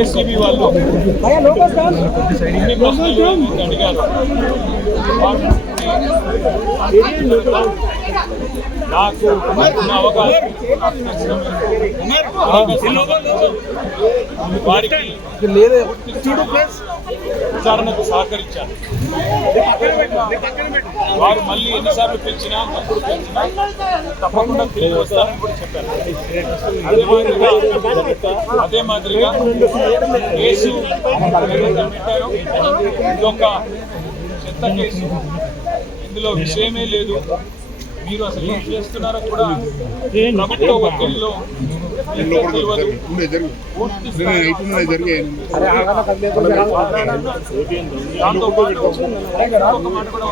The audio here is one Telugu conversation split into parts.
ఏసీబీ వాళ్ళు ఎన్ని ప్రశ్నలు అడిగారు. నాకు వారికి విచారణకు సహకరించాను. వారు మళ్ళీ ఎన్నిసార్లు పిలిచినా అప్పుడు పిలిచినా తప్పకుండా తిరిగి వస్తారని కూడా చెప్పారు. అదే మాదిరిగా కేసు పెట్టారో ఇదొక చెత్త కేసు, ఇందులో విషయమే లేదు, మీరు అసలు ఏం చేస్తున్నారో కూడా ప్రభుత్వ ఒత్తిడిలో తెలియదు. దాంతో పాటు ఒక మాట కూడా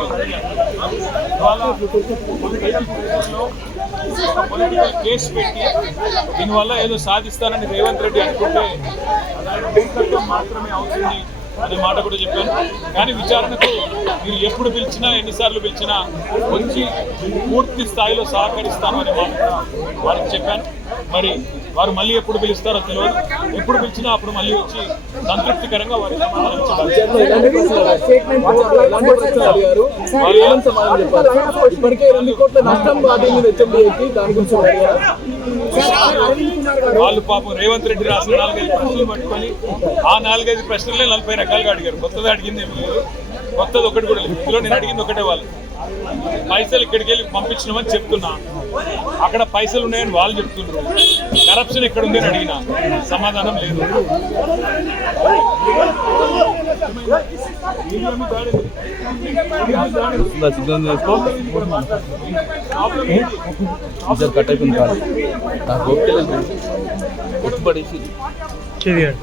పొలిటికల్ కేసు పెట్టి దీనివల్ల ఏదో సాధిస్తానని రేవంత్ రెడ్డి అనుకుంటే మాత్రమే అవుతుంది అనే మాట కూడా చెప్పాను. కానీ విచారణకు మీరు ఎప్పుడు పిలిచినా ఎన్నిసార్లు పిలిచినా వచ్చి పూర్తి స్థాయిలో సహకరిస్తాను అనే మాట కూడా వారికి చెప్పాను. మరి వారు మళ్ళీ ఎప్పుడు పిలుస్తారో తెలియదు. ఎప్పుడు పిలిచినా అప్పుడు మళ్ళీ వచ్చి సంతృప్తికరంగా వారికి వాళ్ళు పాపం రేవంత్ రెడ్డి రాసిన 4-5 ప్రశ్నలు పట్టుకొని ఆ 4-5 ప్రశ్నలే 40 రకాలుగా అడిగారు. కొత్తగా అడిగింది ఏమి లేదు, కొత్తది ఒకటి కూడా లేదు. ఇందులో నేను అడిగింది ఒకటే, వాళ్ళు పైసలు ఇక్కడికి వెళ్ళి పంపించినామని చెప్తున్నా, అక్కడ పైసలు ఉన్నాయని వాళ్ళు చెప్తున్నారు. కరప్షన్ ఎక్కడ ఉంది అని అడిగినా సమాధానం లేదు. కట్ అయిపోయింది కాదు నాకు పడేసి కేటీఆర్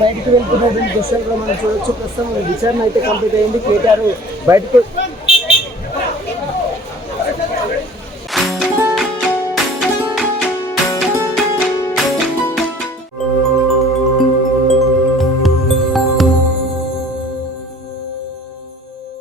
బయటకు వెళ్తున్నటువంటి దృశ్యాలు కూడా మనం చూడొచ్చు. ప్రస్తుతం విచారణ అయితే కంప్లీట్ అయింది. కేటీఆర్ బయటకు